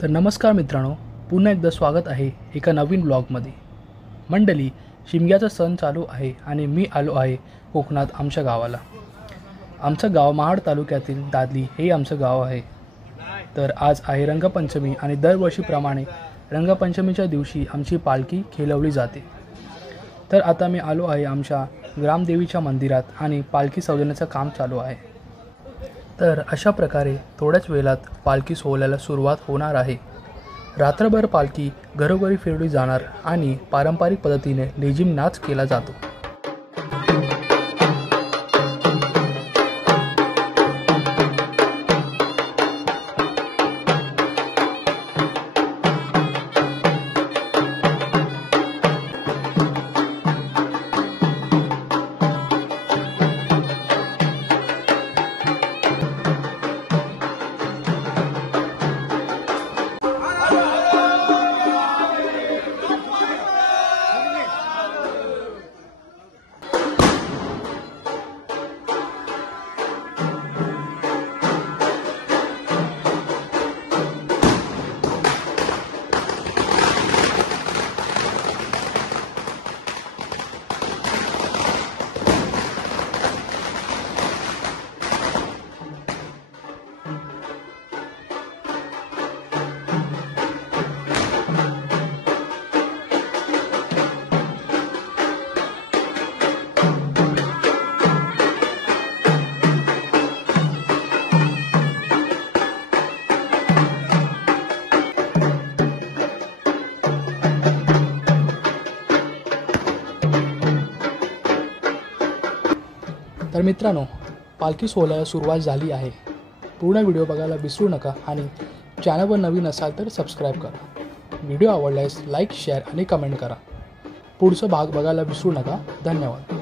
तर नमस्कार मित्रांनो, पुन्हा एकदा स्वागत आहे एका नवीन ब्लॉगमध्ये। मंडळी, शिमग्याचा सण चालू आहे आणि मी आलो आहे कोकणात आमच्या गावाला। आमचं गाव महाड तालुक्यातील दादली हे आमचं गाव आहे। तर आज आहे रंगपंचमी आणि दरवर्षीप्रमाणे रंगपंचमीच्या दिवशी आमची पालखी खेळवली जाते। तर आता मी आलो आहे आमच्या ग्रामदेवीच्या मंदिरात आणि पालखी सजवण्याचं काम चालू आहे। तर अशा प्रकारे थोड्याच वेळात पालखी सोहळ्याला सुरुवात होणार आहे। रात्रभर पालखी घरोघरी फिरवली जाणार आणि पारंपरिक पद्धतीने लेझीम नाच केला जातो। तर मित्रांनो, पालखी सोहळ्याला सुरुवात झाली आहे। पूर्ण व्हिडिओ बघायला विसरू नका आणि चॅनलवर नवीन असाल तर सबस्क्राईब करा। व्हिडिओ आवडल्यास लाईक, शेअर आणि कमेंट करा। पुढचा भाग बघायला विसरू नका। धन्यवाद।